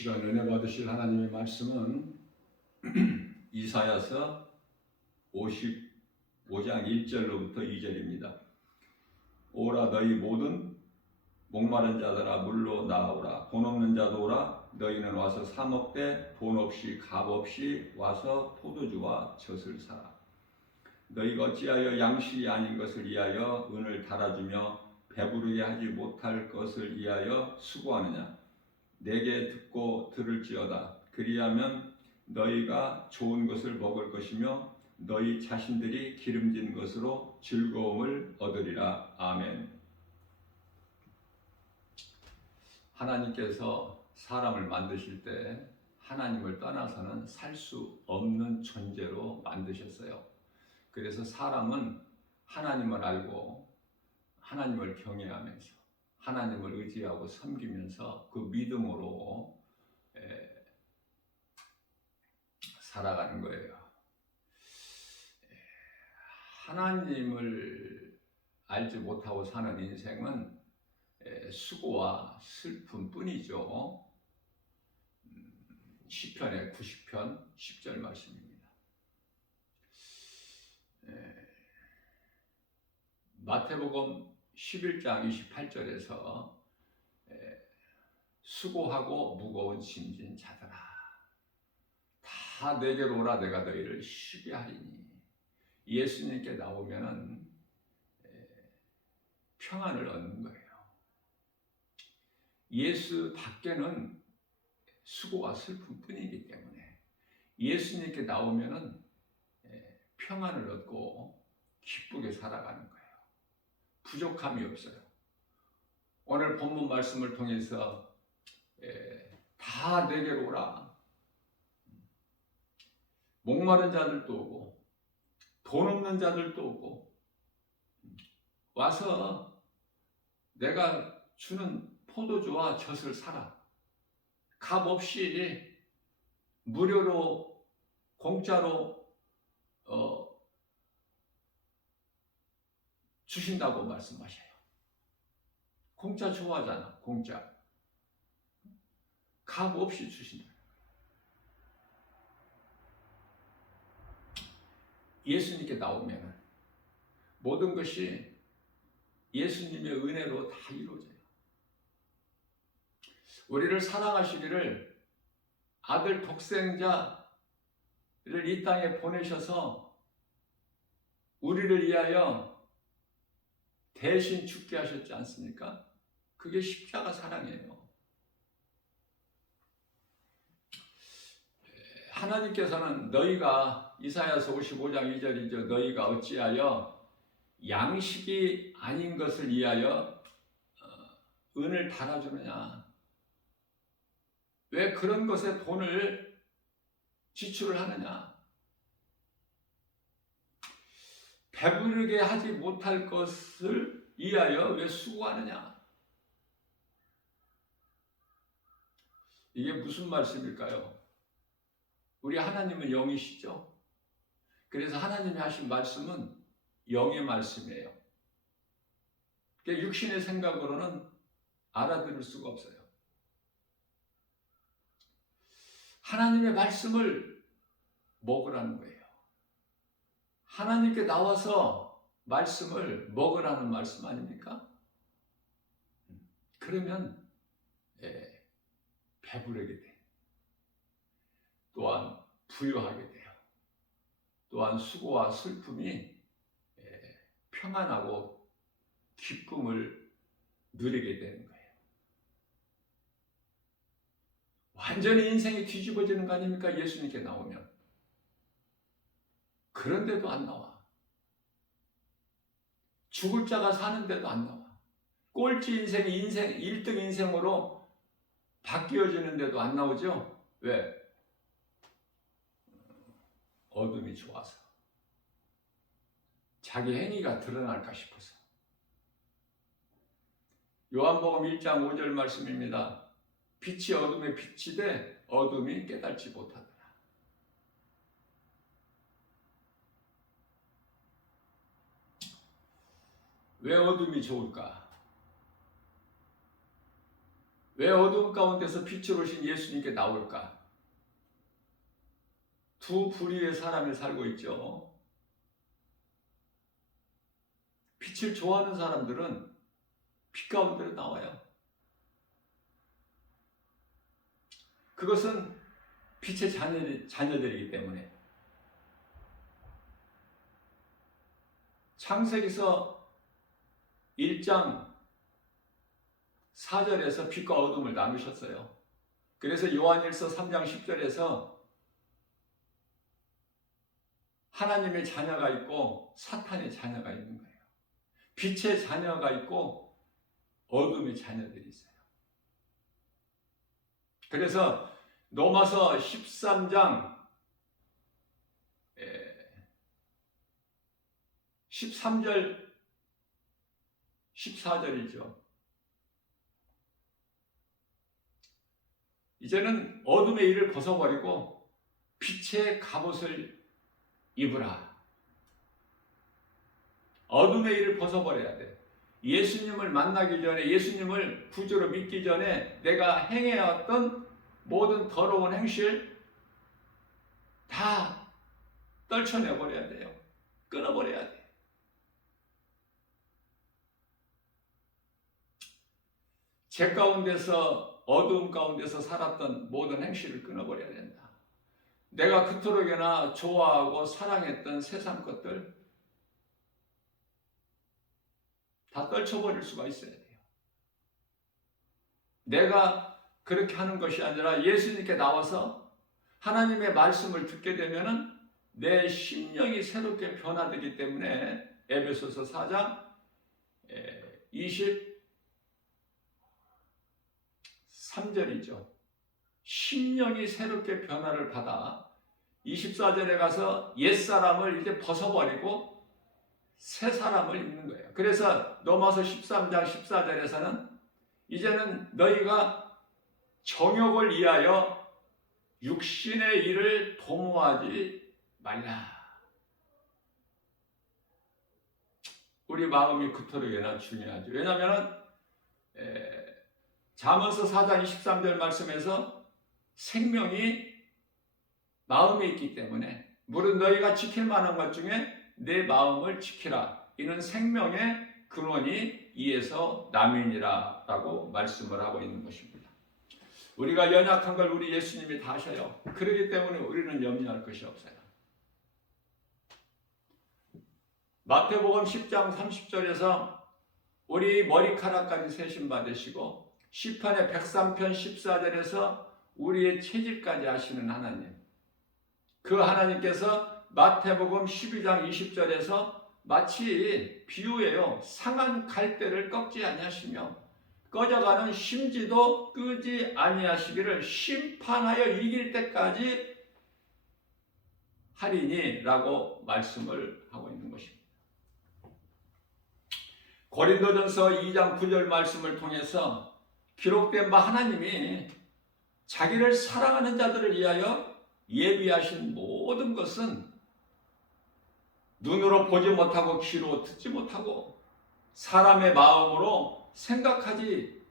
시간 은혜 받으실 하나님의 말씀은 이사야서 55장 1절로부터 2절입니다. 오라 너희 모든 목마른 자들아 물로 나오라. 돈 없는 자도 오라. 너희는 와서 사 먹되 돈 없이 값 없이 와서 포도주와 젖을 사라. 너희가 어찌하여 양식이 아닌 것을 위하여 은을 달아주며 배부르게 하지 못할 것을 위하여 수고하느냐. 내게 듣고 들을지어다. 그리하면 너희가 좋은 것을 먹을 것이며 너희 자신들이 기름진 것으로 즐거움을 얻으리라. 아멘. 하나님께서 사람을 만드실 때 하나님을 떠나서는 살 수 없는 존재로 만드셨어요. 그래서 사람은 하나님을 알고 하나님을 경외하면서 하나님을 의지하고 섬기면서 그 믿음으로 살아가는 거예요. 하나님을 알지 못하고 사는 인생은 수고와 슬픔뿐이죠. 시편의 90편 10절 말씀입니다. 마태복음 11장 28절에서 수고하고 무거운 짐진 자들아 다 내게로 오라 내가 너희를 쉬게 하리니. 예수님께 나오면은 평안을 얻는 거예요. 예수 밖에는 수고와 슬픔뿐이기 때문에 예수님께 나오면은 평안을 얻고 기쁘게 살아가는 거예요. 부족함이 없어요. 오늘 본문 말씀을 통해서 다 내게로 오라. 목마른 자들도 오고 돈 없는 자들도 오고 와서 내가 주는 포도주와 젖을 사라. 값 없이 무료로 공짜로 주신다고 말씀하셔요. 공짜 좋아하잖아. 공짜. 값 없이 주신다. 예수님께 나오면 모든 것이 예수님의 은혜로 다 이루어져요. 우리를 사랑하시기를 아들 독생자를 이 땅에 보내셔서 우리를 위하여 대신 죽게 하셨지 않습니까? 그게 십자가 사랑이에요. 하나님께서는 너희가 이사야서 55장 2절이죠. 너희가 어찌하여 양식이 아닌 것을 위하여 은을 달아주느냐. 왜 그런 것에 돈을 지출을 하느냐. 배부르게 하지 못할 것을 위하여 왜 수고하느냐. 이게 무슨 말씀일까요? 우리 하나님은 영이시죠. 그래서 하나님이 하신 말씀은 영의 말씀이에요. 그러니까 육신의 생각으로는 알아들을 수가 없어요. 하나님의 말씀을 먹으라는 거예요. 하나님께 나와서 말씀을 먹으라는 말씀 아닙니까? 그러면 배부르게 돼. 또한 부유하게 돼요. 또한 수고와 슬픔이 평안하고 기쁨을 누리게 되는 거예요. 완전히 인생이 뒤집어지는 거 아닙니까? 예수님께 나오면. 그런데도 안 나와. 죽을 자가 사는데도 안 나와. 꼴찌 인생이 1등 인생으로 바뀌어지는데도 안 나오죠? 왜? 어둠이 좋아서. 자기 행위가 드러날까 싶어서. 요한복음 1장 5절 말씀입니다. 빛이 어둠에 비치되 어둠이 깨닫지 못하더라. 왜 어둠이 좋을까? 왜 어둠 가운데서 빛으로 오신 예수님께 나올까? 두 부류의 사람이 살고 있죠. 빛을 좋아하는 사람들은 빛 가운데로 나와요. 그것은 빛의 자녀들이기 때문에. 창세기서 1장 4절에서 빛과 어둠을 나누셨어요. 그래서 요한일서 3장 10절에서 하나님의 자녀가 있고 사탄의 자녀가 있는 거예요. 빛의 자녀가 있고 어둠의 자녀들이 있어요. 그래서 로마서 13장 13절 14절이죠. 이제는 어둠의 일을 벗어버리고 빛의 갑옷을 입으라. 어둠의 일을 벗어버려야 돼. 예수님을 만나기 전에, 예수님을 구주로 믿기 전에 내가 행해왔던 모든 더러운 행실 다 떨쳐내버려야 돼요. 끊어버려야 돼. 죄 가운데서, 어두움 가운데서 살았던 모든 행실을 끊어버려야 된다. 내가 그토록이나 좋아하고 사랑했던 세상 것들 다 떨쳐버릴 수가 있어야 돼요. 내가 그렇게 하는 것이 아니라 예수님께 나와서 하나님의 말씀을 듣게 되면은 내 심령이 새롭게 변화되기 때문에 에베소서 4장 23절이죠. 심령이 새롭게 변화를 받아 24절에 가서 옛사람을 이제 벗어버리고 새 사람을 입는 거예요. 그래서 로마서 13장 14절에서는 이제는 너희가 정욕을 위하여 육신의 일을 도모하지 말라. 우리 마음이 그토록이나 중요하죠. 왜냐하면 잠언서 4장 23절 말씀에서 생명이 마음에 있기 때문에 무릇 너희가 지킬 만한 것 중에 내 마음을 지키라. 이는 생명의 근원이 이에서 남이니라 라고 말씀을 하고 있는 것입니다. 우리가 연약한 걸 우리 예수님이 다 하셔요. 그렇기 때문에 우리는 염려할 것이 없어요. 마태복음 10장 30절에서 우리 머리카락까지 세심 받으시고 시편의 103편 14절에서 우리의 체질까지 아시는 하나님, 그 하나님께서 마태복음 12장 20절에서 마치 비유예요. 상한 갈대를 꺾지 아니하시며 꺼져가는 심지도 끄지 아니하시기를 심판하여 이길 때까지 하리니 라고 말씀을 하고 있는 것입니다. 고린도전서 2장 9절 말씀을 통해서 기록된 바 하나님이 자기를 사랑하는 자들을 위하여 예비하신 모든 것은 눈으로 보지 못하고 귀로 듣지 못하고 사람의 마음으로 생각하지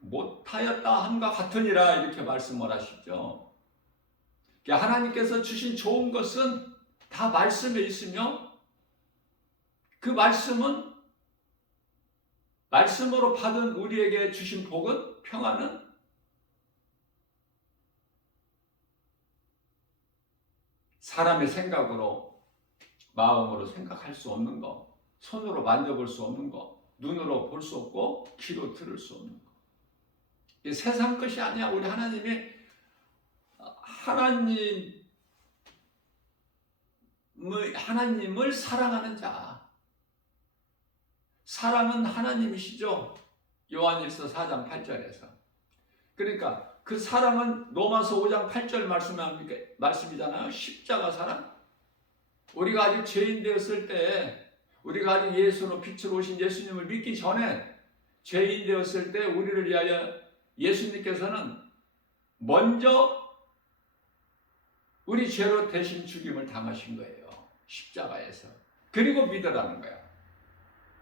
못하였다 함과 같으니라 이렇게 말씀을 하시죠. 하나님께서 주신 좋은 것은 다 말씀에 있으며 그 말씀은 말씀으로 받은 우리에게 주신 복은 평안은 사람의 생각으로 마음으로 생각할 수 없는 거, 손으로 만져볼 수 없는 거, 눈으로 볼 수 없고 귀로 들을 수 없는 거. 이게 세상 것이 아니야. 우리 하나님을 사랑하는 자. 사랑은 하나님이시죠. 요한일서 4장 8절에서. 그러니까 그 사랑은 로마서 5장 8절 말씀이잖아요. 십자가 사랑. 우리가 아직 죄인 되었을 때, 우리가 아직 예수로 빛으로 오신 예수님을 믿기 전에 죄인 되었을 때 우리를 위하여 예수님께서는 먼저 우리 죄로 대신 죽임을 당하신 거예요. 십자가에서. 그리고 믿으라는 거야.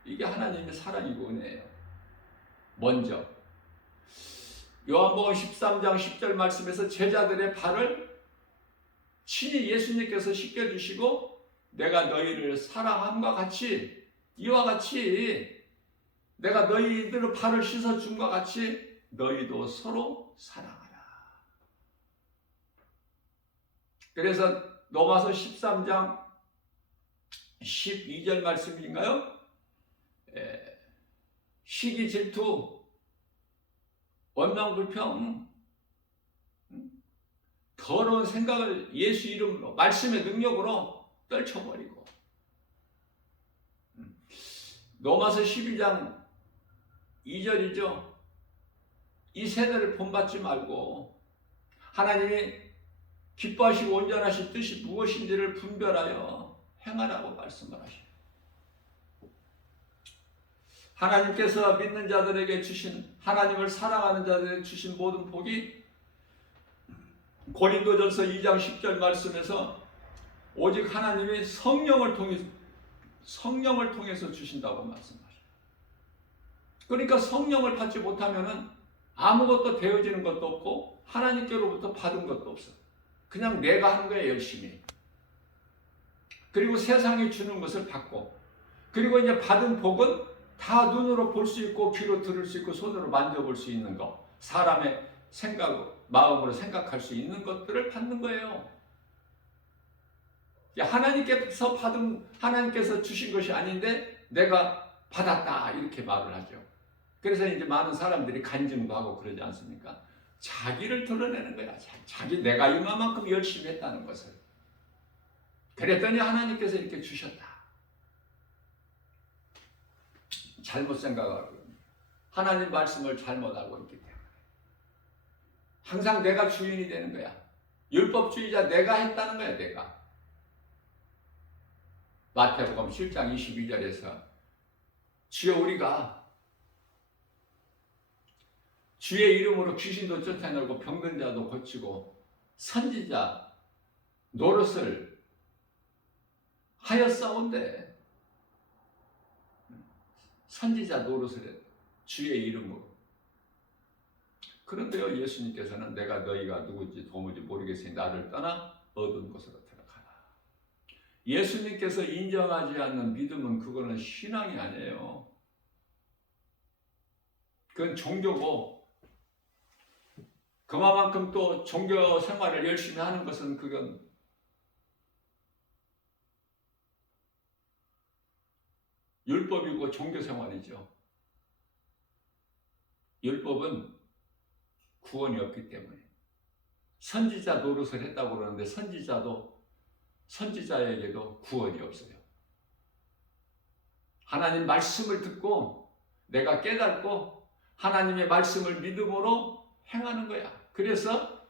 이게 하나님의 사랑이고 은혜예요. 먼저. 요한복음 13장 10절 말씀에서 제자들의 발을 친히 예수님께서 씻겨주시고 내가 너희를 사랑함과 같이 이와 같이 내가 너희들의 발을 씻어줌과 같이 너희도 서로 사랑하라. 그래서 로마서 13장 12절 말씀인가요? 시기 질투 원망불평 더러운 생각을 예수 이름으로 말씀의 능력으로 떨쳐버리고 로마서 12장 2절이죠. 이 세대를 본받지 말고 하나님이 기뻐하시고 온전하신 뜻이 무엇인지를 분별하여 행하라고 말씀을 하십니다. 하나님께서 믿는 자들에게 주신 하나님을 사랑하는 자들에게 주신 모든 복이 고린도전서 2장 10절 말씀에서 오직 하나님이 성령을 통해서 주신다고 말씀하십니다. 그러니까 성령을 받지 못하면은 아무것도 되어지는 것도 없고 하나님께로부터 받은 것도 없어. 그냥 내가 하는 거야 열심히. 그리고 세상이 주는 것을 받고 그리고 이제 받은 복은 다 눈으로 볼 수 있고 귀로 들을 수 있고 손으로 만져볼 수 있는 것 사람의 마음으로 생각할 수 있는 것들을 받는 거예요. 하나님께서 주신 것이 아닌데 내가 받았다 이렇게 말을 하죠. 그래서 이제 많은 사람들이 간증도 하고 그러지 않습니까? 자기를 드러내는 거야. 내가 이만큼 열심히 했다는 것을. 그랬더니 하나님께서 이렇게 주셨다. 잘못 생각하고 하나님 말씀을 잘못 알고 있기 때문에 항상 내가 주인이 되는 거야. 율법주의자 내가 했다는 거야. 내가. 마태복음 7장 22절에서 주여 우리가 주의 이름으로 귀신도 쫓아내고 병든 자도 고치고 선지자 노릇을 하였사온데 선지자 노릇을 해 주의 이름으로. 그런데요 예수님께서는 내가 너희가 누구인지 도무지 모르겠으니 나를 떠나 어두운 곳으로 들어가라. 예수님께서 인정하지 않는 믿음은 그거는 신앙이 아니에요. 그건 종교고 그만큼 또 종교 생활을 열심히 하는 것은 그건 율법이고 종교 생활이죠. 율법은 구원이 없기 때문에 선지자 노릇을 했다고 그러는데 선지자에게도 구원이 없어요. 하나님 말씀을 듣고 내가 깨닫고 하나님의 말씀을 믿음으로 행하는 거야. 그래서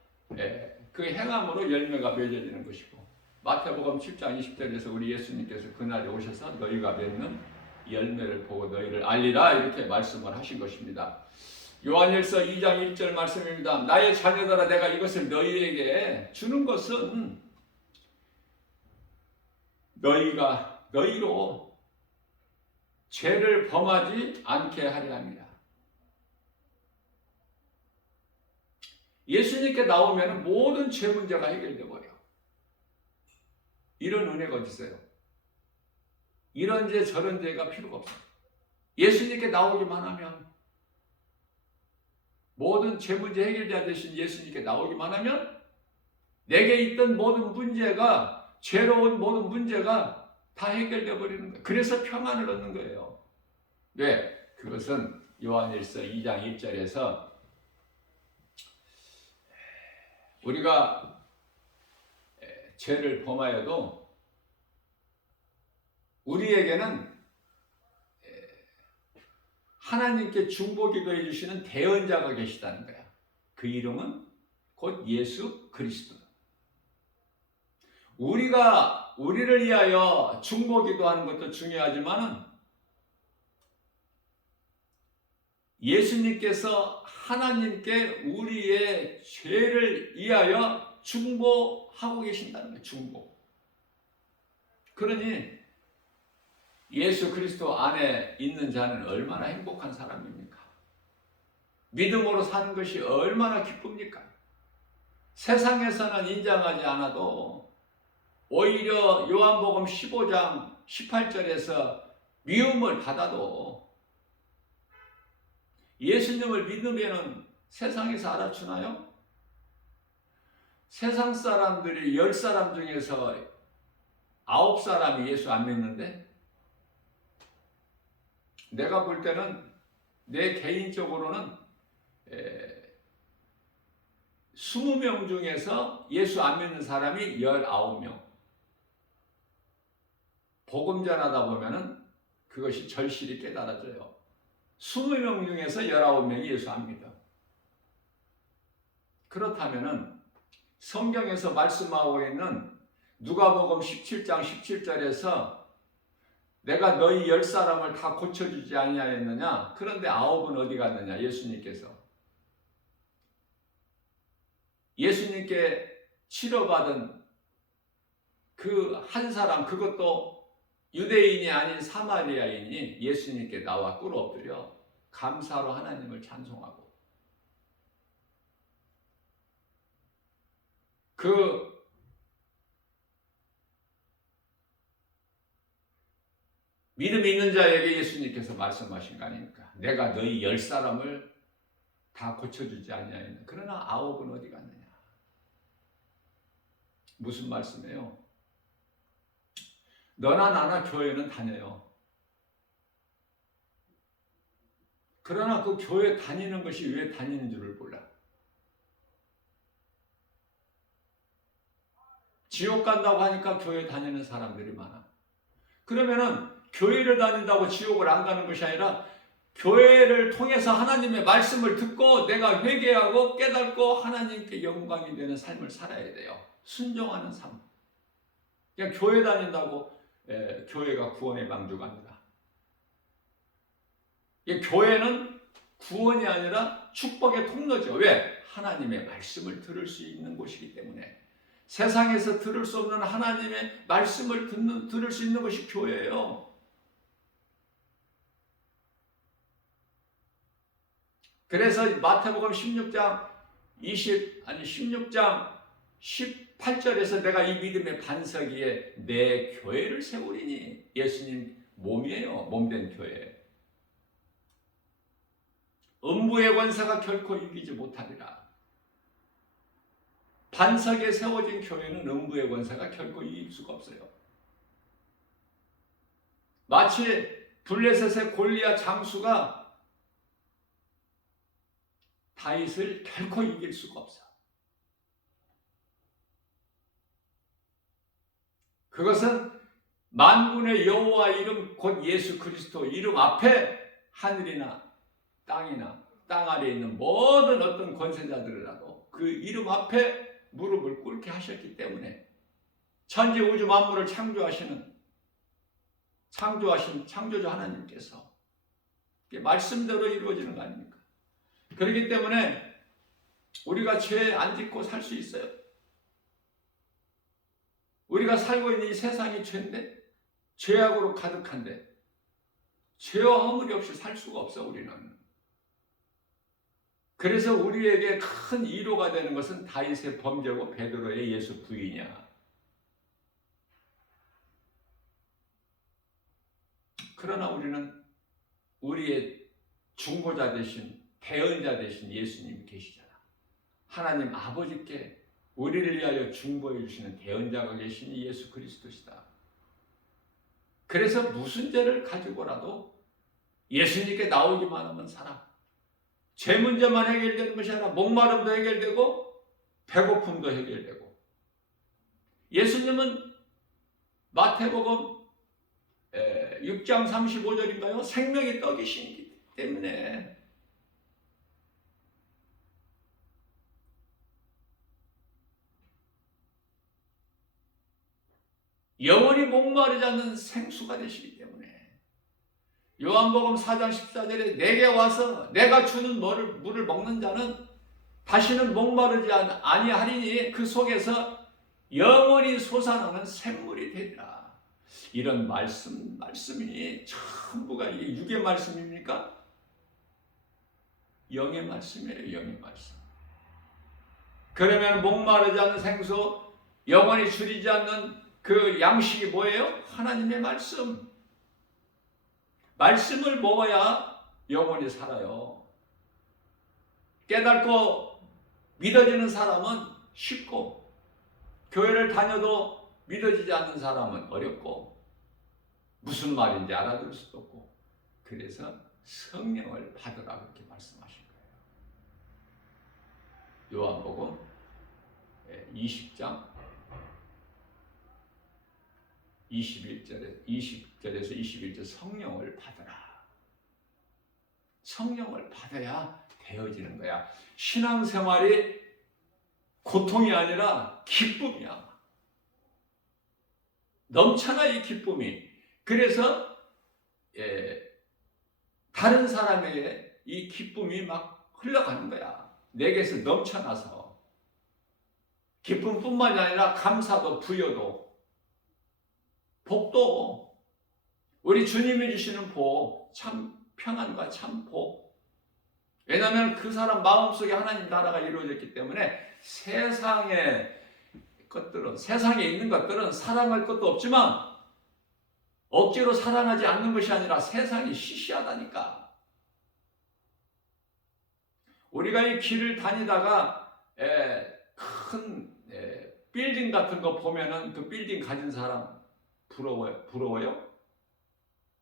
그 행함으로 열매가 맺어지는 것이고 마태복음 7장 20절에서 우리 예수님께서 그날에 오셔서 너희가 맺는 열매를 보고 너희를 알리라 이렇게 말씀을 하신 것입니다. 요한일서 2장 1절 말씀입니다. 나의 자녀들아 내가 이것을 너희에게 주는 것은 너희로 죄를 범하지 않게 하려 합니다. 예수님께 나오면 모든 죄 문제가 해결되어 버려. 이런 은혜가 어디 있어요? 이런 죄 저런 죄가 필요가 없어요. 예수님께 나오기만 하면 모든 죄 문제 해결자 되신 예수님께 나오기만 하면 내게 있던 모든 문제가 죄로운 모든 문제가 다 해결되어 버리는 거예요. 그래서 평안을 얻는 거예요. 왜? 그것은 요한일서 2장 1절에서 우리가 죄를 범하여도 우리에게는 하나님께 중보기도해 주시는 대언자가 계시다는 거야. 그 이름은 곧 예수 그리스도. 우리가 우리를 위하여 중보기도하는 것도 중요하지만은 예수님께서 하나님께 우리의 죄를 위하여 중보하고 계신다는 거예요. 중보. 그러니 예수 그리스도 안에 있는 자는 얼마나 행복한 사람입니까? 믿음으로 사는 것이 얼마나 기쁩니까? 세상에서는 인정하지 않아도 오히려 요한복음 15장 18절에서 미움을 받아도 예수님을 믿으면 세상에서 알아주나요? 세상 사람들이 10사람 중에서 9사람이 예수 안 믿는데, 내가 볼 때는 내 개인적으로는 20명 중에서 예수 안 믿는 사람이 19명. 복음 전하다 보면은 그것이 절실히 깨달아져요. 20명 중에서 19명이 예수 안 믿어. 그렇다면은 성경에서 말씀하고 있는 누가복음 17장 17절에서 내가 너희 10사람을 다 고쳐주지 아니하였느냐? 그런데 9은 어디 갔느냐? 예수님께서. 예수님께 치료받은 그 한 사람, 그것도 유대인이 아닌 사마리아인이 예수님께 나와 꿇어 엎드려 감사로 하나님을 찬송하고, 그 믿음이 있는 자에게 예수님께서 말씀하신 거 아닙니까? 내가 너희 10사람을 다 고쳐주지 아니하였느냐? 그러나 9은 어디 갔느냐? 무슨 말씀이에요? 너나 나나 교회는 다녀요. 그러나 그 교회 다니는 것이 왜 다니는 줄을 몰라. 지옥 간다고 하니까 교회 다니는 사람들이 많아. 그러면은 교회를 다닌다고 지옥을 안 가는 것이 아니라 교회를 통해서 하나님의 말씀을 듣고 내가 회개하고 깨닫고 하나님께 영광이 되는 삶을 살아야 돼요. 순종하는 삶. 그냥 교회 다닌다고 교회가 구원의 방주가 아니라. 교회는 구원이 아니라 축복의 통로죠. 왜? 하나님의 말씀을 들을 수 있는 곳이기 때문에. 세상에서 들을 수 없는 하나님의 말씀을 들을 수 있는 것이 교회예요. 그래서 마태복음 16장 18절에서 내가 이 믿음의 반석 위에 내 교회를 세우리니, 예수님 몸이에요. 몸된 교회. 음부의 권세가 결코 이기지 못하리라. 반석에 세워진 교회는 음부의 권세가 결코 이길 수가 없어요. 마치 블레셋의 골리앗 장수가 다윗을 결코 이길 수가 없어. 그것은 만군의 여호와 이름 곧 예수 그리스도 이름 앞에 하늘이나 땅이나 땅 아래에 있는 모든 어떤 권세자들이라도 그 이름 앞에 무릎을 꿇게 하셨기 때문에 천지 우주 만물을 창조하신 창조주 하나님께서 말씀대로 이루어지는 거 아닙니까? 그렇기 때문에 우리가 죄 안 짓고 살 수 있어요. 우리가 살고 있는 이 세상이 죄인데, 죄악으로 가득한데 죄와 허물이 없이 살 수가 없어. 우리는. 그래서 우리에게 큰 위로가 되는 것은 다윗의 범죄고 베드로의 예수 부인이야. 그러나 우리는 우리의 중보자 되신, 대언자 되신 예수님이 계시잖아. 하나님 아버지께 우리를 위하여 중보해 주시는 대언자가 계시니 예수 그리스도시다. 그래서 무슨 죄를 가지고라도 예수님께 나오기만 하면 살아. 죄 문제만 해결되는 것이 아니라 목마름도 해결되고 배고픔도 해결되고. 예수님은 마태복음 6장 35절인가요? 생명의 떡이시기 때문에 영원히 목마르지 않는 생수가 되시기 때문에 요한복음 4장 14절에 내게 와서 내가 주는 물을 먹는 자는 다시는 목마르지 아니하리니 그 속에서 영원히 솟아나는 샘물이 되리라. 이런 말씀이 전부가 이게 육의 말씀입니까? 영의 말씀이에요. 영의 말씀. 그러면 목마르지 않는 생수, 영원히 줄이지 않는 그 양식이 뭐예요? 하나님의 말씀. 말씀을 먹어야 영원히 살아요. 깨닫고 믿어지는 사람은 쉽고, 교회를 다녀도 믿어지지 않는 사람은 어렵고, 무슨 말인지 알아들을 수도 없고, 그래서 성령을 받으라 그렇게 말씀하신 거예요. 요한복음 20장 20절에서 21절 성령을 받으라. 성령을 받아야 되어지는 거야. 신앙생활이 고통이 아니라 기쁨이야. 넘쳐나 이 기쁨이. 그래서 다른 사람에게 이 기쁨이 막 흘러가는 거야. 내게서 넘쳐나서. 기쁨뿐만이 아니라 감사도 부여도 복도, 우리 주님이 주시는 복, 참 평안과 참 복. 왜냐하면 그 사람 마음속에 하나님 나라가 이루어졌기 때문에 세상의 것들은, 세상에 있는 것들은 사랑할 것도 없지만 억지로 사랑하지 않는 것이 아니라 세상이 시시하다니까. 우리가 이 길을 다니다가 큰 빌딩 같은 거 보면은 그 빌딩 가진 사람 부러워요?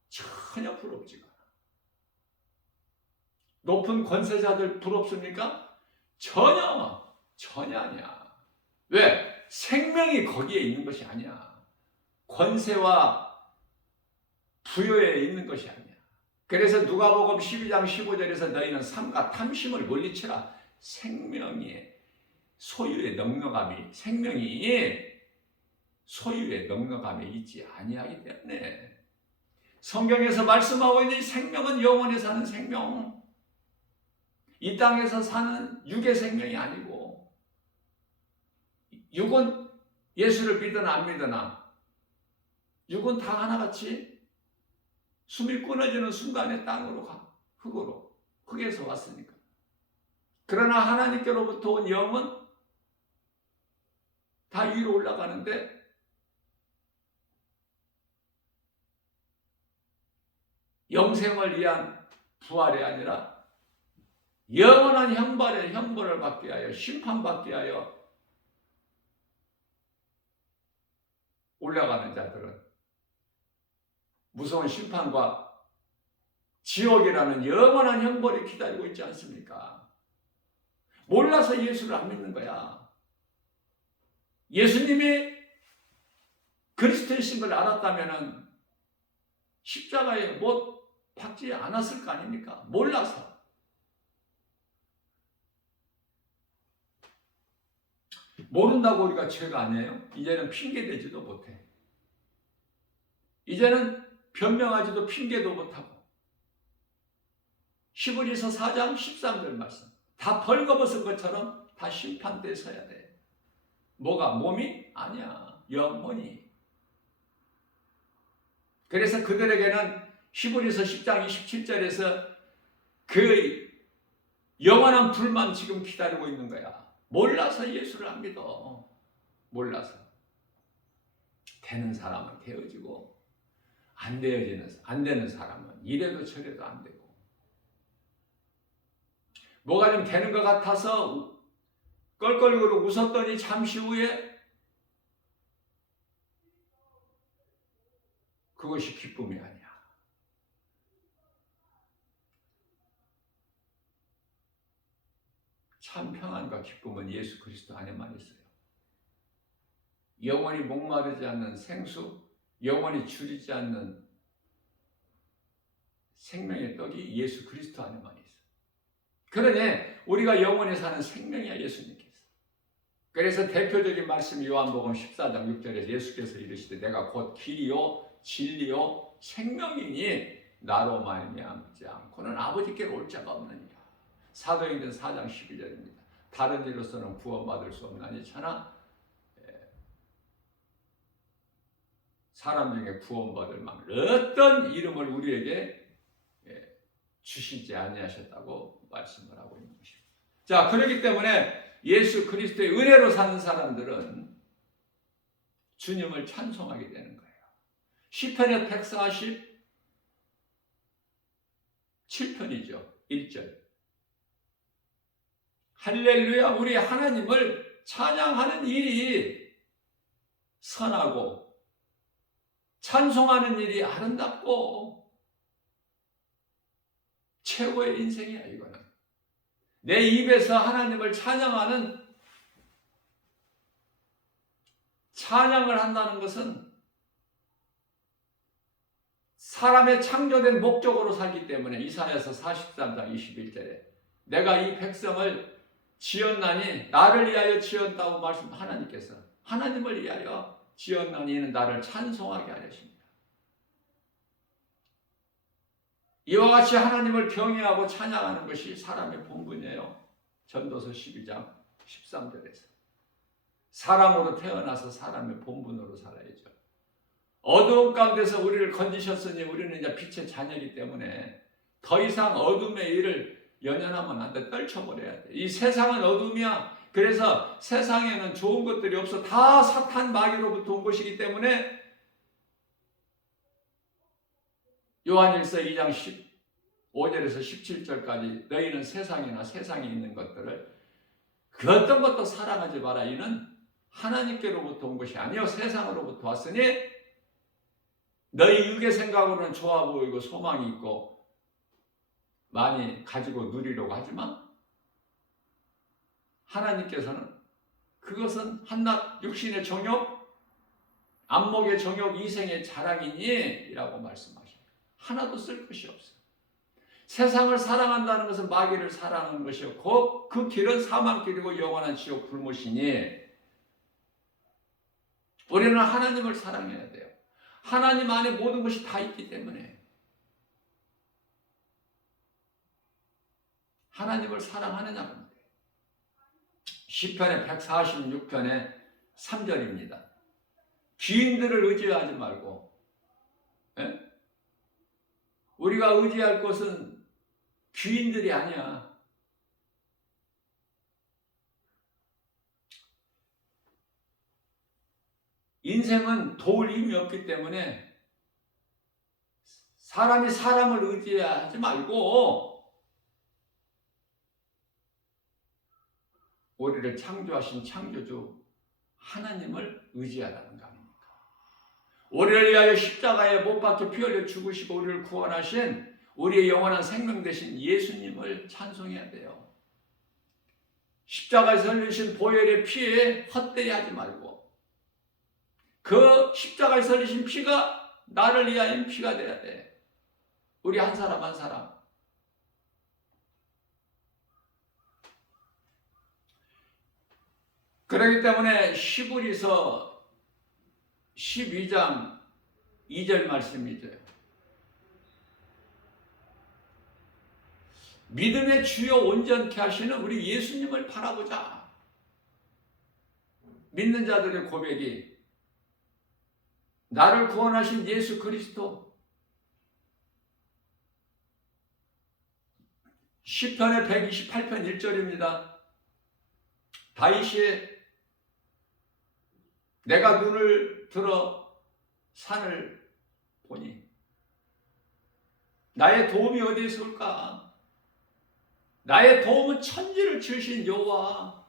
전혀 부럽지가 않아. 높은 권세자들 부럽습니까? 전혀 아니야. 왜? 생명이 거기에 있는 것이 아니야. 권세와 부여에 있는 것이 아니야. 그래서 누가복음 12장 15절에서 너희는 삼가 탐심을 물리치라. 생명이 소유의 넉넉함이, 생명이 소유의 넉넉함에 있지 아니하기 때문에 성경에서 말씀하고 있는 생명은 영원히 사는 생명, 이 땅에서 사는 육의 생명이 아니고, 육은 예수를 믿으나 안 믿으나 육은 다 하나같이 숨이 끊어지는 순간에 땅으로 가, 흙에서 왔으니까. 그러나 하나님께로부터 온 영은 다 위로 올라가는데 영생을 위한 부활이 아니라 영원한 형벌을 받게 하여, 심판받게 하여 올라가는 자들은 무서운 심판과 지옥이라는 영원한 형벌이 기다리고 있지 않습니까? 몰라서 예수를 안 믿는 거야. 예수님이 그리스도이신 걸 알았다면 십자가에 못 박지 않았을 거 아닙니까? 몰라서. 모른다고 우리가 죄가 아니에요? 이제는 핑계대지도 못해. 이제는 변명하지도 핑계도 못하고. 히브리서 4장 13절 말씀. 다 벌거벗은 것처럼 다 심판대에 서야 돼. 뭐가? 몸이? 아니야. 영혼이. 그래서 그들에게는 히브리서 10장 27절에서 그 영원한 불만 지금 기다리고 있는 거야. 몰라서 예수를 안 믿어. 몰라서. 되는 사람은 되어지고 안 되는 사람은 이래도 저래도 안 되고. 뭐가 좀 되는 것 같아서 껄껄거리고 웃었더니 잠시 후에 그것이 기쁨이 아니야. 참 평안과 기쁨은 예수 그리스도 안에만 있어요. 영원히 목마르지 않는 생수, 영원히 줄이지 않는 생명의 떡이 예수 그리스도 안에만 있어요. 그러니 우리가 영원히 사는 생명이야, 예수님께서. 그래서 대표적인 말씀이 요한복음 14장 6절에 예수께서 이르시되 내가 곧 길이요 진리요 생명이니 나로 말미암지 않고는 아버지께로 올 자가 없느니라. 사도행전 4장 12절입니다. 다른 일로서는 구원받을 수 없나니 차나 사람 중에 구원받을 만한 어떤 이름을 우리에게 주시지 아니하셨다고 말씀을 하고 있는 것입니다. 자, 그렇기 때문에 예수 그리스도의 은혜로 사는 사람들은 주님을 찬송하게 되는 거예요. 시편의 147편이죠. 1절. 할렐루야, 우리 하나님을 찬양하는 일이 선하고 찬송하는 일이 아름답고 최고의 인생이야. 이거는 내 입에서 하나님을 찬양을 한다는 것은 사람의 창조된 목적으로 살기 때문에 이사야서 43장 21절에 내가 이 백성을 지었나니 나를 위하여 지었다고 말씀, 하나님께서 하나님을 위하여 지었나니는 나를 찬송하게 하려십니다. 이와 같이 하나님을 경외하고 찬양하는 것이 사람의 본분이에요. 전도서 12장 13절에서 사람으로 태어나서 사람의 본분으로 살아야죠. 어두운 가운데서 우리를 건지셨으니 우리는 이제 빛의 자녀이기 때문에 더 이상 어둠의 일을 연연하면 안 돼. 떨쳐버려야 돼. 이 세상은 어둠이야. 그래서 세상에는 좋은 것들이 없어. 다 사탄 마귀로부터 온 것이기 때문에 요한일서 2장 15절에서 17절까지 너희는 세상이나 세상에 있는 것들을 그 어떤 것도 사랑하지 마라. 이는 하나님께로부터 온 것이 아니요 세상으로부터 왔으니 너희 육의 생각으로는 좋아 보이고 소망이 있고 많이 가지고 누리려고 하지만 하나님께서는 그것은 한낱 육신의 정욕, 안목의 정욕, 이생의 자랑이니 라고 말씀하십니다. 하나도 쓸 것이 없어요. 세상을 사랑한다는 것은 마귀를 사랑하는 것이었고 그 길은 사망길이고 영원한 지옥 불못이니 우리는 하나님을 사랑해야 돼요. 하나님 안에 모든 것이 다 있기 때문에 하나님을 사랑하느냐 봅니다. 시편의 146편의 3절입니다. 귀인들을 의지하지 말고 우리가 의지할 것은 귀인들이 아니야. 인생은 도울 힘이 없기 때문에 사람이 사람을 의지하지 말고 우리를 창조하신 창조주 하나님을 의지하라는 거 아닙니까? 우리를 위하여 십자가에 못 박혀 피 흘려 죽으시고 우리를 구원하신 우리의 영원한 생명 되신 예수님을 찬송해야 돼요. 십자가에서 흘리신 보혈의 피에 헛되이 하지 말고 그 십자가에서 흘리신 피가 나를 위하여 피가 돼야 돼. 우리 한 사람 한 사람. 그렇기 때문에 시브리서 12장 2절 말씀이죠. 믿음의 주요 온전케 하시는 우리 예수님을 바라보자. 믿는 자들의 고백이 나를 구원하신 예수 그리스도. 시편의 128편 1절입니다. 다윗이 내가 눈을 들어 산을 보니 나의 도움이 어디에 있을까? 나의 도움은 천지를 지으신 여호와.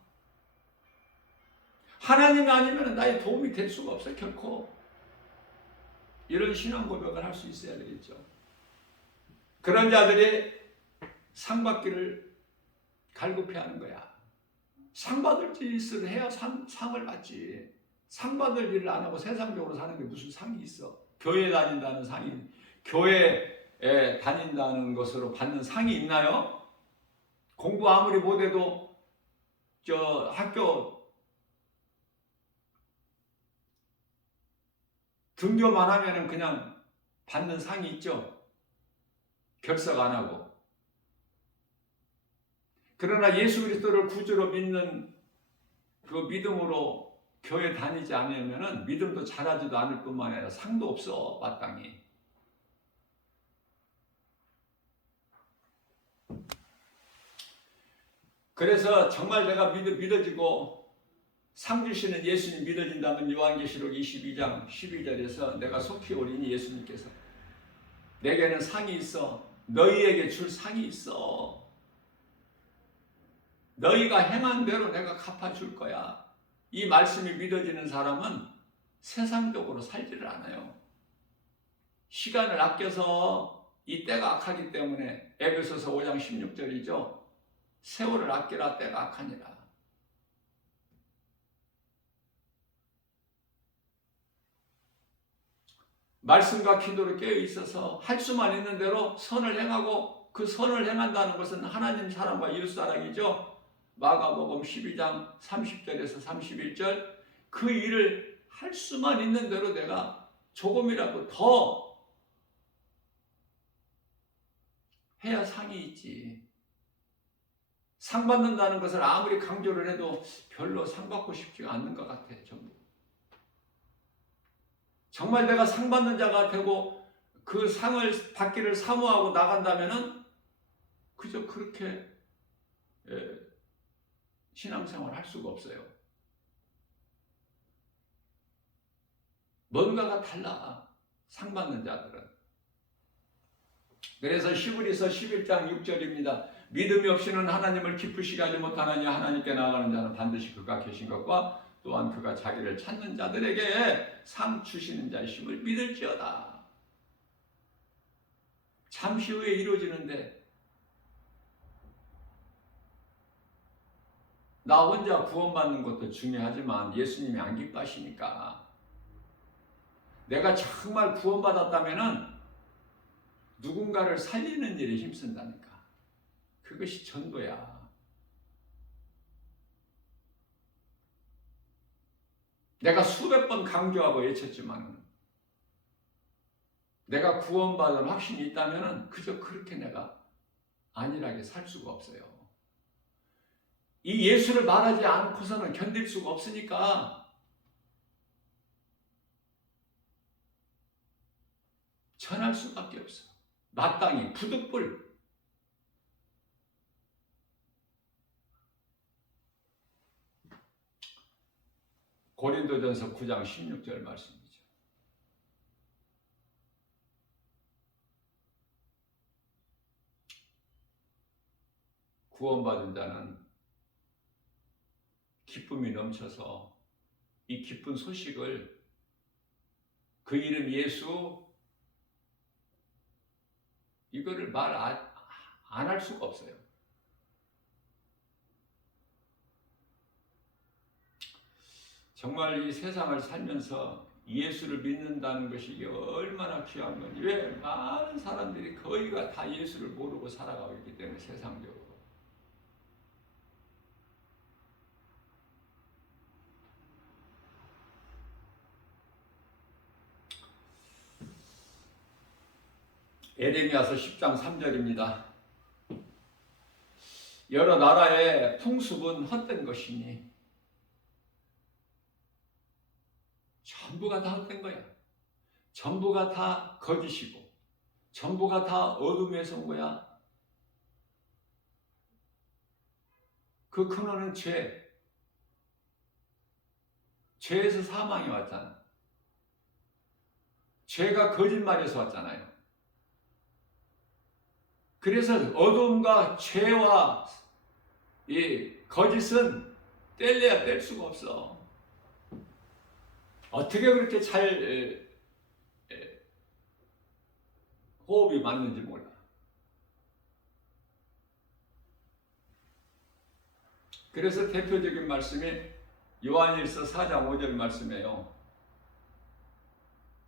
하나님이 아니면 나의 도움이 될 수가 없어요. 결코. 이런 신앙 고백을 할 수 있어야 되겠죠. 그런 자들이 상 받기를 갈급해하는 거야. 상 받을 짓을 해야 상을 받지. 상 받을 일을 안 하고 세상적으로 사는 게 무슨 상이 있어? 교회 다닌다는 상이, 교회에 다닌다는 것으로 받는 상이 있나요? 공부 아무리 못해도 저 학교 등교만 하면은 그냥 받는 상이 있죠. 결석 안 하고. 그러나 예수 그리스도를 구주로 믿는 그 믿음으로 교회 다니지 않으면은 믿음도 자라지도 않을 뿐만 아니라 상도 없어, 마땅히. 그래서 정말 내가 믿어지고 상 주시는 예수님 믿어진다면 요한계시록 22장 12절에서 내가 속히 오리니 예수님께서 내게는 상이 있어. 너희에게 줄 상이 있어. 너희가 행한 대로 내가 갚아줄 거야. 이 말씀이 믿어지는 사람은 세상적으로 살지를 않아요. 시간을 아껴서 이 때가 악하기 때문에 에베소서 5장 16절이죠. 세월을 아끼라 때가 악하니라. 말씀과 기도로 깨어 있어서 할 수만 있는 대로 선을 행하고 그 선을 행한다는 것은 하나님 사랑과 이웃 사랑이죠. 마가복음 12장 30절에서 31절 그 일을 할 수만 있는 대로 내가 조금이라도 더 해야 상이 있지. 상 받는다는 것을 아무리 강조를 해도 별로 상 받고 싶지가 않는 것 같아. 전부. 정말 내가 상 받는 자가 되고 그 상을 받기를 사모하고 나간다면은 그저 그렇게 신앙생활 할 수가 없어요. 뭔가가 달라. 상 받는 자들은. 그래서 히브리서 11장 6절입니다. 믿음이 없이는 하나님을 기쁘시게 하지 못하나니 하나님께 나아가는 자는 반드시 그가 계신 것과 또한 그가 자기를 찾는 자들에게 상 주시는 자이심을 믿을지어다. 잠시 후에 이루어지는데 나 혼자 구원받는 것도 중요하지만 예수님이 안 기뻐하시니까 내가 정말 구원받았다면은 누군가를 살리는 일에 힘쓴다니까. 그것이 전도야. 내가 수백 번 강조하고 외쳤지만 내가 구원받은 확신이 있다면 그저 그렇게 내가 안일하게 살 수가 없어요. 이 예수를 말하지 않고서는 견딜 수가 없으니까 전할 수밖에 없어. 마땅히 부득불. 고린도전서 9장 16절 말씀이죠. 구원받은 자는 기쁨이 넘쳐서 이 기쁜 소식을 그 이름 예수 이거를 말 안 할 수가 없어요. 정말 이 세상을 살면서 예수를 믿는다는 것이 얼마나 귀한 건지. 왜 많은 사람들이 거의가 다 예수를 모르고 살아가고 있기 때문에 세상적으로. 에레미야서 10장 3절입니다. 여러 나라의 풍습은 헛된 것이니 전부가 다 헛된 거야. 전부가 다 거짓이고 전부가 다 어둠에서 온 거야. 그 근원은 죄. 죄에서 사망이 왔잖아. 죄가 거짓말에서 왔잖아요. 그래서 어둠과 죄와 이 거짓은 뗄래야 뗄 수가 없어. 어떻게 그렇게 잘 호흡이 맞는지 몰라. 그래서 대표적인 말씀이 요한일서 4장 5절 말씀이에요.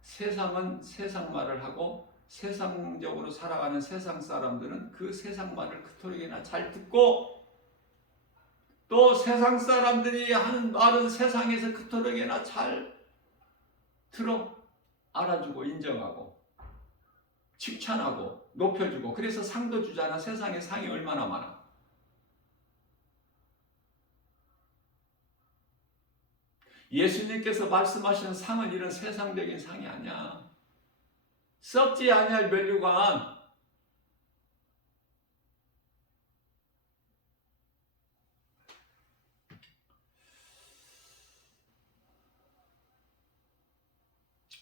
세상은 세상 말을 하고 세상적으로 살아가는 세상 사람들은 그 세상 말을 그토록이나 잘 듣고 또 세상 사람들이 하는 말은 세상에서 그토록이나 잘 들어 알아주고 인정하고 칭찬하고 높여주고 그래서 상도 주잖아. 세상에 상이 얼마나 많아. 예수님께서 말씀하시는 상은 이런 세상적인 상이 아니야. 썩지 아니할 면류관.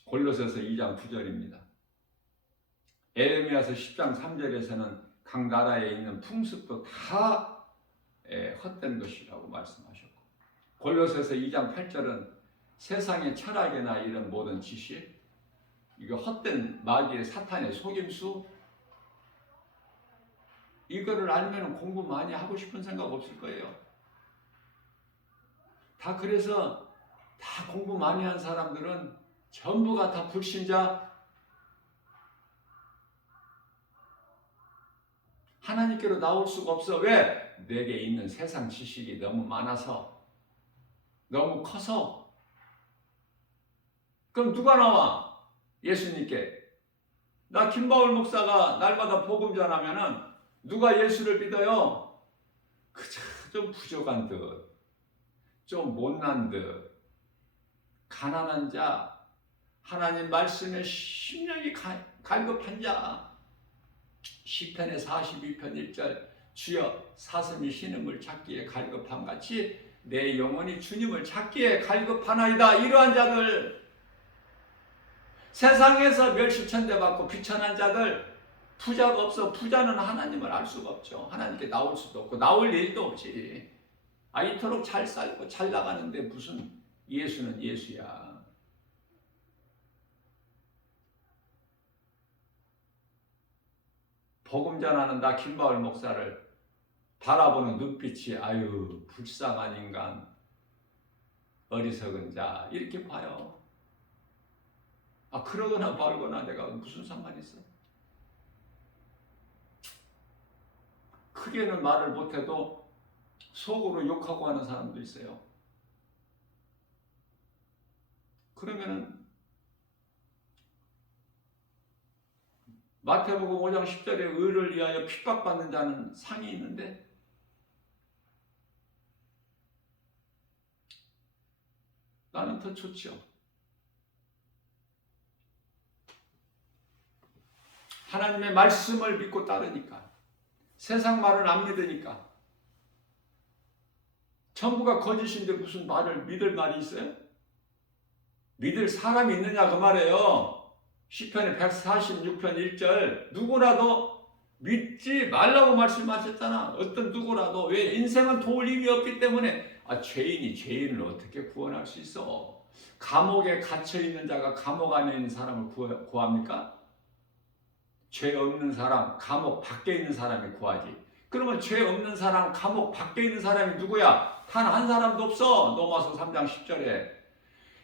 골로새서 2장 9절입니다. 에레미야서 10장 3절에서는 각 나라에 있는 풍습도 다 헛된 것이라고 말씀하셨고, 골로새서 2장 8절은 세상의 철학이나 이런 모든 지식, 이거 헛된 마귀의 사탄의 속임수, 이거를 알면 공부 많이 하고 싶은 생각 없을 거예요. 다 그래서 다 공부 많이 한 사람들은 전부가 다 불신자, 하나님께로 나올 수가 없어. 왜? 내게 있는 세상 지식이 너무 많아서, 너무 커서. 그럼 누가 나와? 예수님께. 나 김바울 목사가 날마다 복음 전하면은 누가 예수를 믿어요? 그저 좀 부족한 듯, 좀 못난 듯, 가난한 자, 하나님 말씀에 심령이 갈급한 자. 시편의 42편 1절, 주여 사슴이 신음을 찾기에 갈급함같이 내 영혼이 주님을 찾기에 갈급하나이다. 이러한 자들, 세상에서 멸시천대받고 비천한 자들, 부자가 없어. 부자는 하나님을 알 수가 없죠. 하나님께 나올 수도 없고 나올 일도 없지. 이토록 잘 살고 잘 나가는데 무슨 예수는 예수야. 복음 전하는 나 김바울 목사를 바라보는 눈빛이 아유 불쌍한 인간, 어리석은 자, 이렇게 봐요. 그러거나 말거나 내가 무슨 상관이 있어? 크게는 말을 못해도 속으로 욕하고 하는 사람도 있어요. 그러면은 마태복음 5장 10절에 의를 위하여 핍박받는 자는 상이 있는데, 나는 더 좋죠. 하나님의 말씀을 믿고 따르니까, 세상 말을 안 믿으니까. 전부가 거짓인데 무슨 말을 믿을 말이 있어요? 믿을 사람이 있느냐 그 말이에요. 시편의 146편 1절, 누구라도 믿지 말라고 말씀하셨잖아. 어떤 누구라도. 왜? 인생은 도울 힘이 없기 때문에. 죄인이 죄인을 어떻게 구원할 수 있어? 감옥에 갇혀있는 자가 감옥 안에 있는 사람을 구합니까? 죄 없는 사람, 감옥 밖에 있는 사람이 구하지. 그러면 죄 없는 사람, 감옥 밖에 있는 사람이 누구야? 단 한 사람도 없어. 로마서 3장 10절에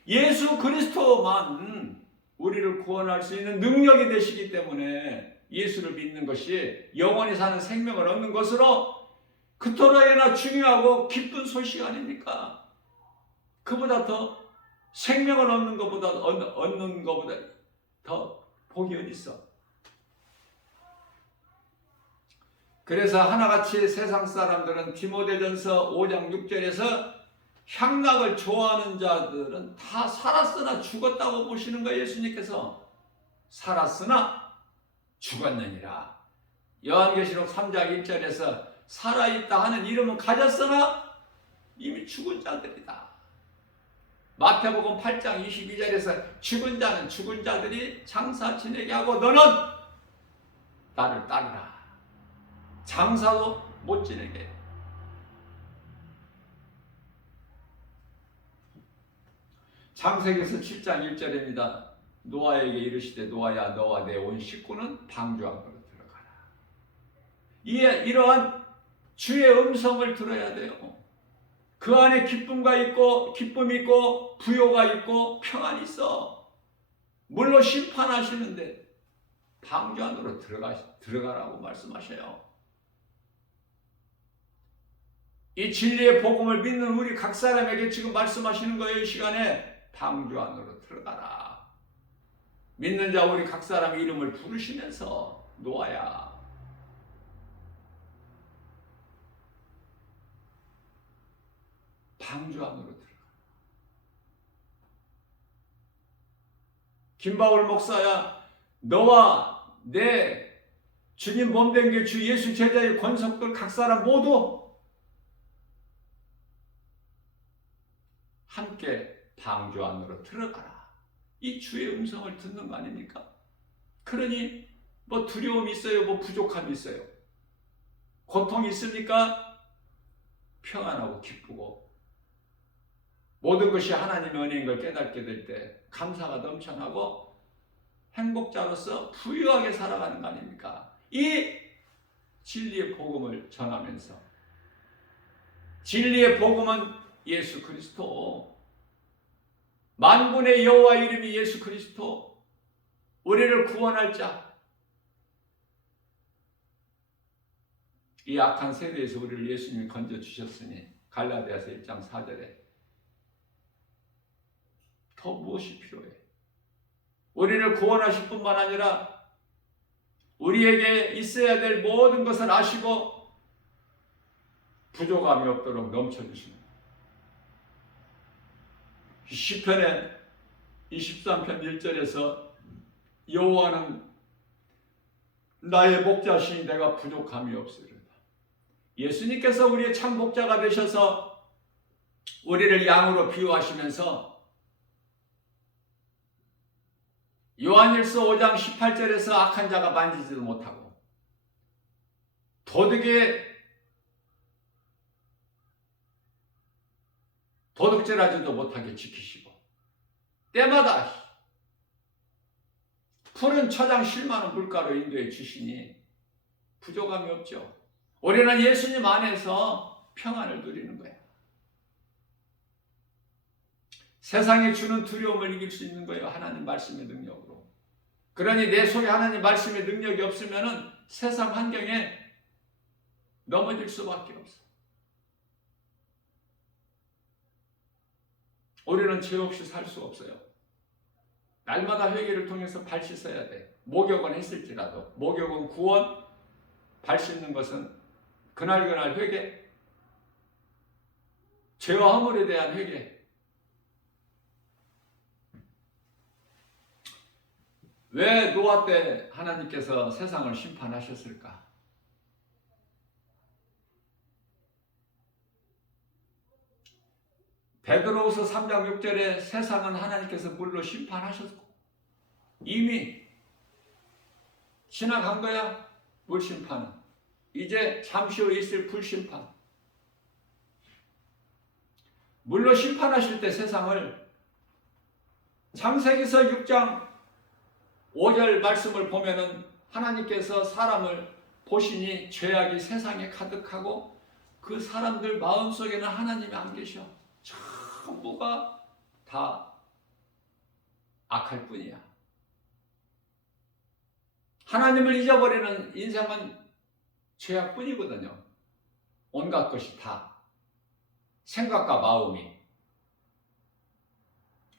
예수 그리스도만 우리를 구원할 수 있는 능력이 되시기 때문에 예수를 믿는 것이 영원히 사는 생명을 얻는 것으로 그토록이나 중요하고 기쁜 소식 아닙니까? 그보다 더 생명을 얻는 것보다 더 복이 어디 있어? 그래서 하나같이 세상 사람들은 디모데전서 5장 6절에서 향락을 좋아하는 자들은 다 살았으나 죽었다고 보시는 거예요. 예수님께서 살았으나 죽었느니라. 요한계시록 3장 1절에서 살아있다 하는 이름은 가졌으나 이미 죽은 자들이다. 마태복음 8장 22절에서 죽은 자는 죽은 자들이 장사 지내게 하고 너는 나를 따르라. 장사도 못 지내게. 창세기서 7장 1절입니다. 노아에게 이르시되 노아야 너와 내 온 식구는 방주 안으로 들어가라. 이러한 주의 음성을 들어야 돼요. 그 안에 기쁨이 있고 부요가 있고 평안이 있어. 물론 심판하시는데 방주 안으로 들어가라고 말씀하셔요. 이 진리의 복음을 믿는 우리 각 사람에게 지금 말씀하시는 거예요. 이 시간에 방주 안으로 들어가라. 믿는 자 우리 각 사람 이름을 부르시면서 노아야 방주 안으로 들어가. 김바울 목사야 너와 내 주님 몸된 게 주 예수 제자의 권속들 각 사람 모두 함께 방주 안으로 들어가라. 이 주의 음성을 듣는 거 아닙니까? 그러니 뭐 두려움이 있어요? 뭐 부족함이 있어요? 고통이 있습니까? 평안하고 기쁘고 모든 것이 하나님의 은혜인 걸 깨닫게 될 때 감사가 넘쳐나고 행복자로서 부유하게 살아가는 거 아닙니까? 이 진리의 복음을 전하면서, 진리의 복음은 예수 그리스도, 만군의 여호와 이름이 예수 그리스도, 우리를 구원할 자, 이 악한 세대에서 우리를 예수님이 건져주셨으니 갈라디아서 1장 4절에 더 무엇이 필요해? 우리를 구원하실 뿐만 아니라 우리에게 있어야 될 모든 것을 아시고 부족함이 없도록 넘쳐주시는 시편의 23편 1절에서 여호와는 나의 목자시니 내가 부족함이 없으리로다. 예수님께서 우리의 참 목자가 되셔서 우리를 양으로 비유하시면서 요한일서 5장 18절에서 악한 자가 만지지도 못하고 도둑질하지도 못하게 지키시고 때마다 푸른 초장 실만한 물가로 인도해 주시니 부족함이 없죠. 우리는 예수님 안에서 평안을 누리는 거예요. 세상이 주는 두려움을 이길 수 있는 거예요. 하나님 말씀의 능력으로. 그러니 내 속에 하나님 말씀의 능력이 없으면 세상 환경에 넘어질 수밖에 없어. 우리는 죄 없이 살 수 없어요. 날마다 회개를 통해서 발 씻어야 돼. 목욕은 했을지라도. 목욕은 구원, 발 씻는 것은 그날 회개, 죄와 허물에 대한 회개. 왜 노아 때 하나님께서 세상을 심판하셨을까? 베드로후서 3장 6절에 세상은 하나님께서 물로 심판하셨고 이미 지나간 거야. 물 심판은 이제 잠시 후에 있을 불심판. 물로 심판하실 때 세상을 창세기서 6장 5절 말씀을 보면은 하나님께서 사람을 보시니 죄악이 세상에 가득하고 그 사람들 마음속에는 하나님이 안 계셔. 전부가 다 악할 뿐이야. 하나님을 잊어버리는 인생은 죄악뿐이거든요. 온갖 것이 다 생각과 마음이.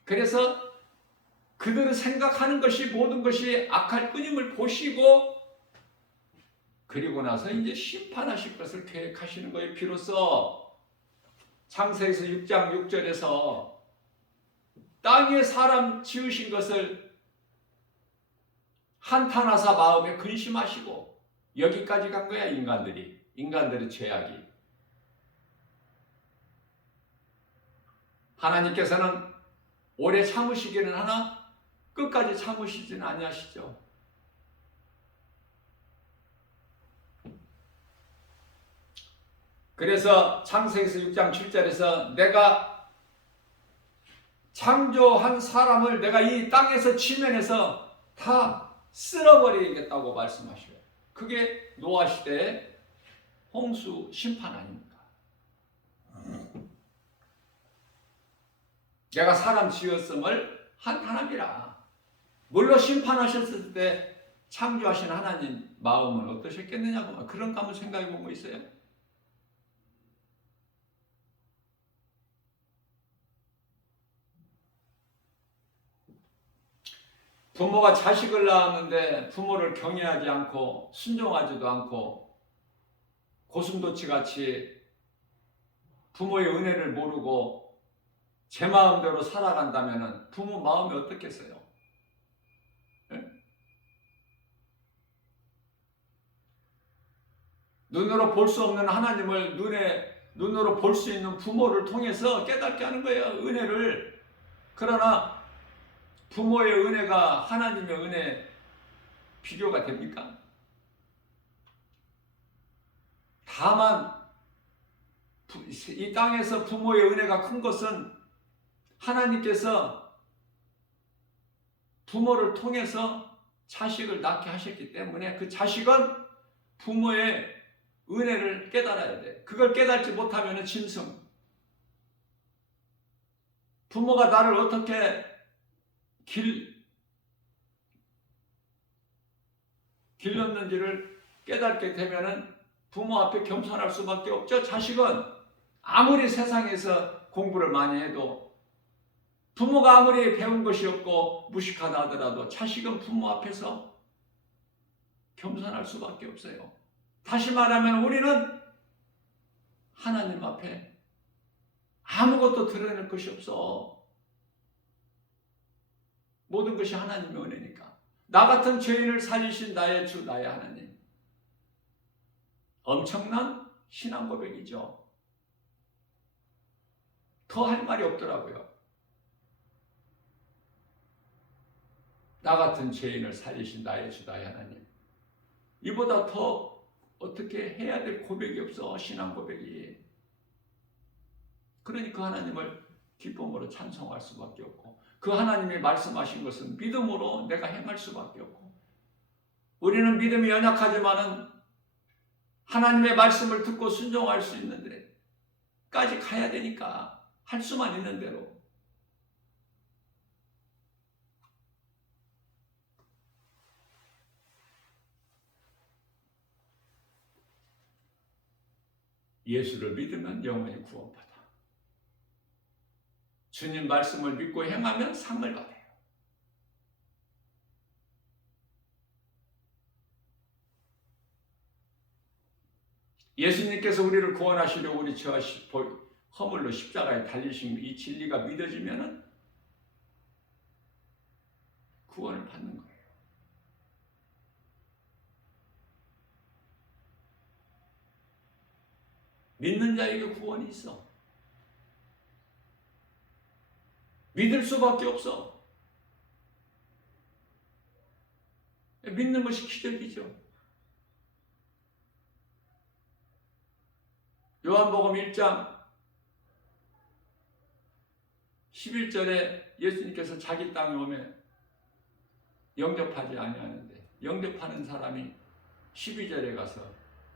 그래서 그들은 생각하는 것이 모든 것이 악할 뿐임을 보시고 그리고 나서 이제 심판하실 것을 계획하시는 거예요. 비로소 창세기서 6장 6절에서 땅에 사람 지으신 것을 한탄하사 마음에 근심하시고 여기까지 간 거야. 인간들의 죄악이. 하나님께서는 오래 참으시기는 하나 끝까지 참으시지는 아니하시죠. 그래서 창세기서 6장 7절에서 내가 창조한 사람을 내가 이 땅에서 지면에서 다 쓸어버리겠다고 말씀하셔요. 그게 노아 시대의 홍수 심판 아닙니까? 내가 사람 지었음을 한탄함이라. 물로 심판하셨을 때 창조하신 하나님 마음은 어떠셨겠느냐고 그런 거 한번 생각해 본 거 있어요? 부모가 자식을 낳았는데 부모를 경외하지 않고 순종하지도 않고 고슴도치같이 부모의 은혜를 모르고 제 마음대로 살아간다면 부모 마음이 어떻겠어요? 네? 눈으로 볼 수 없는 하나님을 눈으로 볼 수 있는 부모를 통해서 깨닫게 하는 거예요. 은혜를. 그러나 부모의 은혜가 하나님의 은혜 비교가 됩니까? 다만 이 땅에서 부모의 은혜가 큰 것은 하나님께서 부모를 통해서 자식을 낳게 하셨기 때문에 그 자식은 부모의 은혜를 깨달아야 돼. 그걸 깨닫지 못하면 짐승. 부모가 나를 어떻게 길렀는지를 깨닫게 되면 부모 앞에 겸손할 수밖에 없죠. 자식은 아무리 세상에서 공부를 많이 해도 부모가 아무리 배운 것이 없고 무식하다 하더라도 자식은 부모 앞에서 겸손할 수밖에 없어요. 다시 말하면 우리는 하나님 앞에 아무것도 드러낼 것이 없어. 모든 것이 하나님의 은혜니까. 나 같은 죄인을 살리신 나의 주 나의 하나님. 엄청난 신앙 고백이죠. 더 할 말이 없더라고요. 나 같은 죄인을 살리신 나의 주 나의 하나님. 이보다 더 어떻게 해야 될 고백이 없어. 신앙 고백이. 그러니 그 하나님을 기쁨으로 찬송할 수밖에 없고 그 하나님이 말씀하신 것은 믿음으로 내가 행할 수밖에 없고 우리는 믿음이 연약하지만은 하나님의 말씀을 듣고 순종할 수 있는데 까지 가야 되니까 할 수만 있는 대로 예수를 믿으면 영원히 구원받아. 주님 말씀을 믿고 행하면 상을 받아요. 예수님께서 우리를 구원하시려고 우리 죄와 허물로 십자가에 달리신 이 진리가 믿어지면 구원을 받는 거예요. 믿는 자에게 구원이 있어. 믿을 수밖에 없어. 믿는 것이 기적이죠. 요한복음 1장 11절에 예수님께서 자기 땅에 오면 영접하지 아니하는데 영접하는 사람이 12절에 가서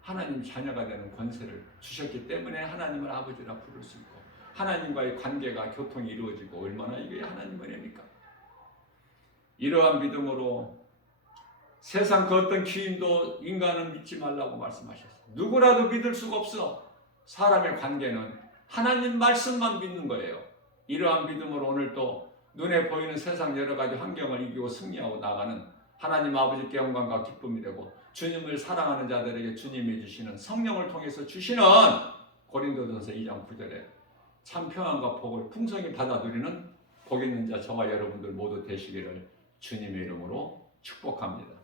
하나님 자녀가 되는 권세를 주셨기 때문에 하나님을 아버지라 부를 수 있고 하나님과의 관계가 교통이 이루어지고 얼마나 이게 하나님 은혜입니까? 이러한 믿음으로 세상 그 어떤 기인도 인간은 믿지 말라고 말씀하셨어요. 누구라도 믿을 수가 없어. 사람의 관계는 하나님 말씀만 믿는 거예요. 이러한 믿음으로 오늘 또 눈에 보이는 세상 여러 가지 환경을 이기고 승리하고 나가는 하나님 아버지께 영광과 기쁨이 되고 주님을 사랑하는 자들에게 주님이 주시는 성령을 통해서 주시는 고린도전서 2장 9절에 참 평안과 복을 풍성히 받아 누리는 복 있는 자 저와 여러분들 모두 되시기를 주님의 이름으로 축복합니다.